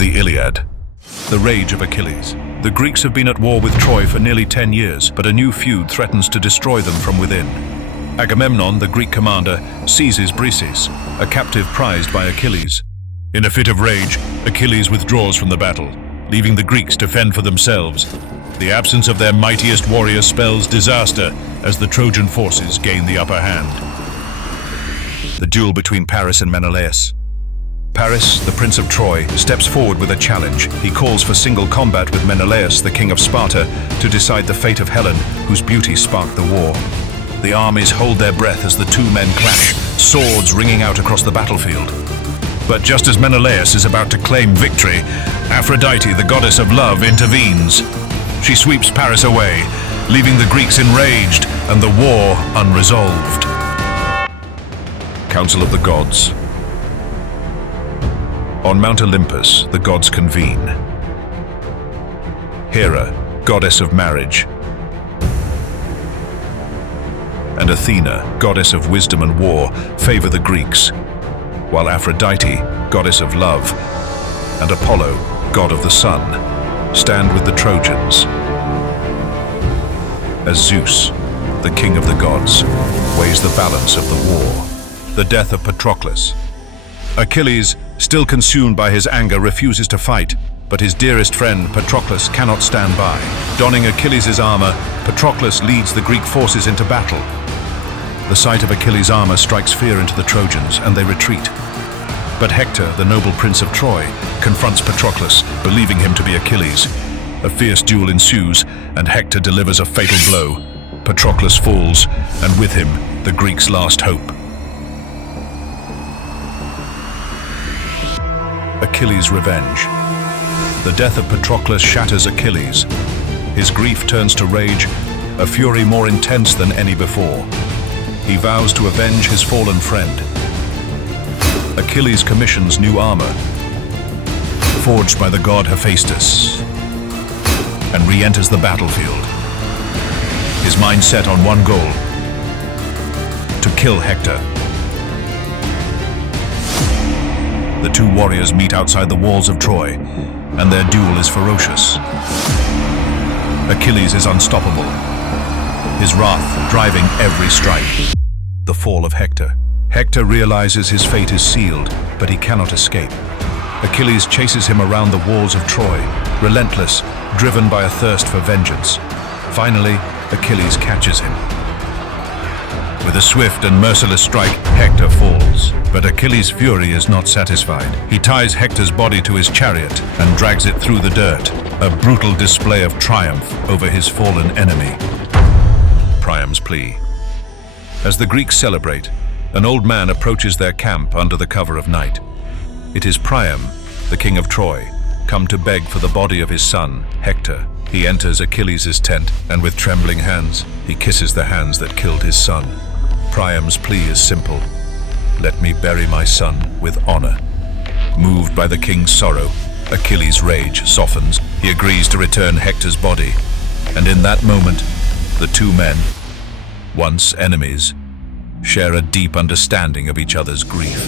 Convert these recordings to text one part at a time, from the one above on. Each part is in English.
The Iliad. The Rage of Achilles. The Greeks have been at war with Troy for nearly 10 years, but a new feud threatens to destroy them from within. Agamemnon, the Greek commander, seizes Briseis, a captive prized by Achilles. In a fit of rage, Achilles withdraws from the battle, leaving the Greeks to fend for themselves. The absence of their mightiest warrior spells disaster as the Trojan forces gain the upper hand. The duel between Paris and Menelaus. Paris, the Prince of Troy, steps forward with a challenge. He calls for single combat with Menelaus, the King of Sparta, to decide the fate of Helen, whose beauty sparked the war. The armies hold their breath as the two men clash, swords ringing out across the battlefield. But just as Menelaus is about to claim victory, Aphrodite, the goddess of love, intervenes. She sweeps Paris away, leaving the Greeks enraged and the war unresolved. Council of the Gods. On Mount Olympus, the gods convene. Hera, goddess of marriage, and Athena, goddess of wisdom and war, favor the Greeks, while Aphrodite, goddess of love, and Apollo, god of the sun, stand with the Trojans. As Zeus, the king of the gods, weighs the balance of the war. The death of Patroclus. Achilles, still consumed by his anger, refuses to fight, but his dearest friend Patroclus cannot stand by. Donning Achilles' armor, Patroclus leads the Greek forces into battle. The sight of Achilles' armor strikes fear into the Trojans, and they retreat. But Hector, the noble prince of Troy, confronts Patroclus, believing him to be Achilles. A fierce duel ensues, and Hector delivers a fatal blow. Patroclus falls, and with him, the Greeks' last hope. Achilles' Revenge. The death of Patroclus shatters Achilles. His grief turns to rage, a fury more intense than any before. He vows to avenge his fallen friend. Achilles commissions new armor, forged by the god Hephaestus, and re-enters the battlefield. His mind set on one goal: to kill Hector. The two warriors meet outside the walls of Troy, and their duel is ferocious. Achilles is unstoppable, his wrath driving every strike. The Fall of Hector. Hector realizes his fate is sealed, but he cannot escape. Achilles chases him around the walls of Troy, relentless, driven by a thirst for vengeance. Finally, Achilles catches him. With a swift and merciless strike, Hector falls. But Achilles' fury is not satisfied. He ties Hector's body to his chariot and drags it through the dirt, a brutal display of triumph over his fallen enemy. Priam's Plea. As the Greeks celebrate, an old man approaches their camp under the cover of night. It is Priam, the king of Troy, come to beg for the body of his son, Hector. He enters Achilles' tent, and with trembling hands, he kisses the hands that killed his son. Priam's plea is simple: let me bury my son with honor. Moved by the king's sorrow, Achilles' rage softens. He agrees to return Hector's body, and in that moment, the two men, once enemies, share a deep understanding of each other's grief.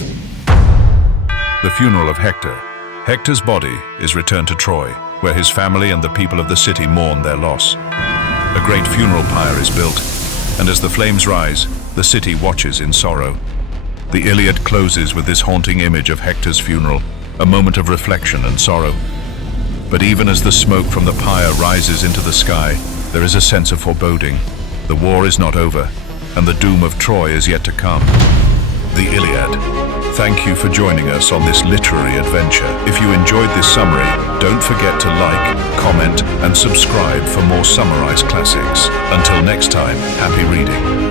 The Funeral of Hector. Hector's body is returned to Troy, where his family and the people of the city mourn their loss. A great funeral pyre is built, and as the flames rise, the city watches in sorrow. The Iliad closes with this haunting image of Hector's funeral, a moment of reflection and sorrow. But even as the smoke from the pyre rises into the sky, there is a sense of foreboding. The war is not over, and the doom of Troy is yet to come. The Iliad. Thank you for joining us on this literary adventure. If you enjoyed this summary, don't forget to like, comment, and subscribe for more summarized classics. Until next time, happy reading.